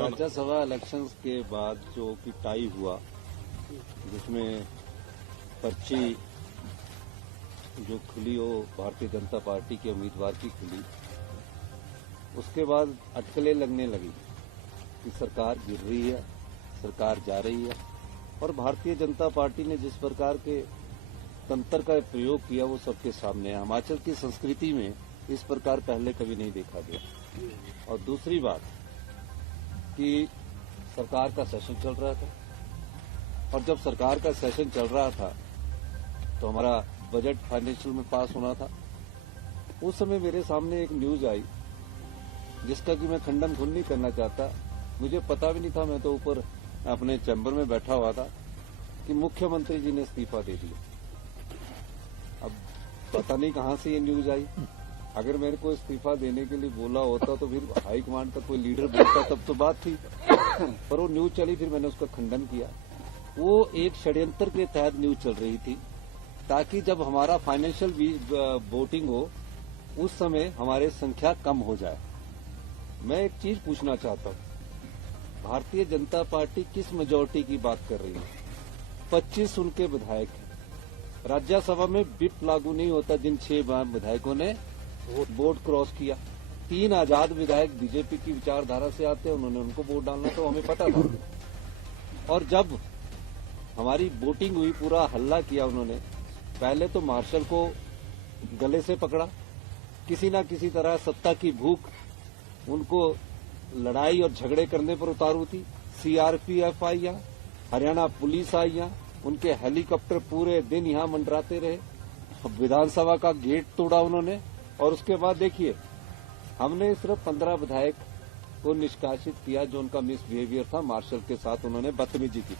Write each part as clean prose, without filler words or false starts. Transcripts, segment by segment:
Rajya Sabha elections के बाद जो कि टाई हुआ, जिसमें पर्ची जो खुली वो भारतीय जनता पार्टी के उम्मीदवार की खुली, उसके बाद अटकलें लगने लगी कि सरकार गिर रही है, सरकार जा रही है। और भारतीय जनता पार्टी ने जिस प्रकार के तंत्र का प्रयोग किया वो सबके सामने है। हिमाचल की संस्कृति में इस प्रकार पहले कभी नहीं देखा गया। और दूसरी बात कि सरकार का सेशन चल रहा था, और जब सरकार का सेशन चल रहा था तो हमारा बजट फाइनेंशियल में पास होना था। उस समय मेरे सामने एक न्यूज आई जिसका कि मैं खंडन खुद नहीं करना चाहता, मुझे पता भी नहीं था, मैं तो ऊपर अपने चैम्बर में बैठा हुआ था कि मुख्यमंत्री जी ने इस्तीफा दे दिया। अब पता नहीं कहां से ये न्यूज आई। अगर मेरे को इस्तीफा देने के लिए बोला होता तो फिर हाईकमांड का कोई लीडर बोलता तब तो बात थी, पर वो न्यूज चली, फिर मैंने उसका खंडन किया। वो एक षड्यंत्र के तहत न्यूज चल रही थी ताकि जब हमारा फाइनेंशियल वोटिंग हो उस समय हमारे संख्या कम हो जाए। मैं एक चीज पूछना चाहता हूं, भारतीय जनता पार्टी किस मेजोरिटी की बात कर रही है? 25 उनके विधायक हैं। राज्यसभा में विप लागू नहीं होता जिन 6 विधायकों ने वोट क्रॉस किया। 3 आजाद विधायक बीजेपी की विचारधारा से आते हैं, उन्होंने उनको वोट डालना तो हमें पता था। और जब हमारी वोटिंग हुई, पूरा हल्ला किया उन्होंने। पहले तो मार्शल को गले से पकड़ा, किसी न किसी तरह सत्ता की भूख उनको लड़ाई और झगड़े करने पर उतारू थी। सीआरपीएफ आई यहाँ, हरियाणा पुलिस आई यहाँ, उनके हेलीकॉप्टर पूरे दिन यहाँ मंडराते रहे। विधानसभा का गेट तोड़ा उन्होंने। और उसके बाद देखिए, हमने सिर्फ 15 विधायक को निष्कासित किया जो उनका मिसबिहेवियर था, मार्शल के साथ उन्होंने बदतमीजी की।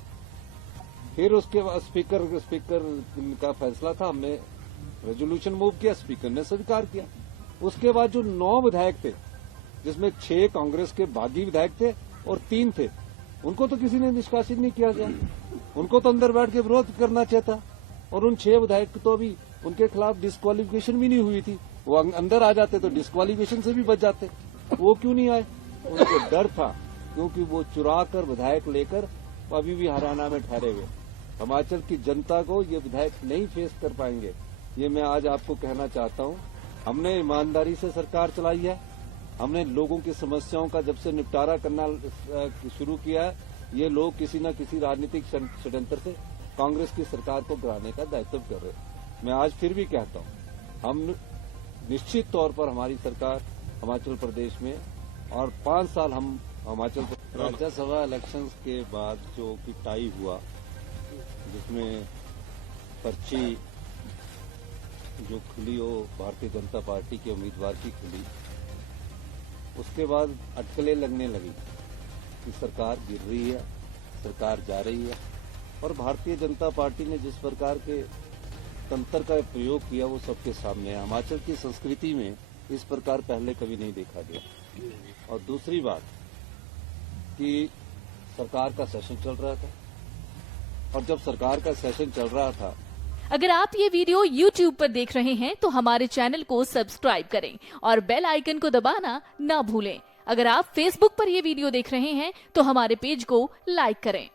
फिर उसके बाद स्पीकर का फैसला था, हमने रेजोल्यूशन मूव किया, स्पीकर ने स्वीकार किया। उसके बाद जो 9 विधायक थे, जिसमें 6 कांग्रेस के बागी विधायक थे और 3 थे, उनको तो किसी ने निष्कासित नहीं किया गया। उनको तो अंदर बैठ के विरोध करना चाहिए था। और उन 6 विधायक तो अभी उनके खिलाफ डिस्क्वालिफिकेशन भी नहीं हुई थी, वो अंदर आ जाते तो डिस्क्वालिफिकेशन से भी बच जाते। वो क्यों नहीं आए? उनको डर था, क्योंकि वो चुरा कर विधायक लेकर अभी भी हरियाणा में ठहरे हुए। हिमाचल की जनता को ये विधायक नहीं फेस कर पाएंगे, ये मैं आज आपको कहना चाहता हूं। हमने ईमानदारी से सरकार चलाई है, हमने लोगों की समस्याओं का जब से निपटारा करना शुरू किया है, ये लोग किसी न किसी राजनीतिक षड्यंत्र से कांग्रेस की सरकार को गिराने का दायित्व कर रहे हैं। मैं आज फिर भी कहता हूं, हम निश्चित तौर पर हमारी सरकार हिमाचल प्रदेश में, और 5 साल हम हिमाचल राज्यसभा इलेक्शंस के बाद जो कि टाई हुआ, जिसमें पर्ची जो खुली वो भारतीय जनता पार्टी के उम्मीदवार की खुली, उसके बाद अटकलें लगने लगी कि सरकार गिर रही है, सरकार जा रही है। और भारतीय जनता पार्टी ने जिस प्रकार के तंत्र का प्रयोग किया वो सबके सामने है। हिमाचल की संस्कृति में इस प्रकार पहले कभी नहीं देखा गया। और दूसरी बात कि सरकार का सेशन चल रहा था, और जब सरकार का सेशन चल रहा था। अगर आप ये वीडियो YouTube पर देख रहे हैं तो हमारे चैनल को सब्सक्राइब करें और बेल आइकन को दबाना ना भूलें। अगर आप Facebook पर ये वीडियो देख रहे हैं तो हमारे पेज को लाइक करें।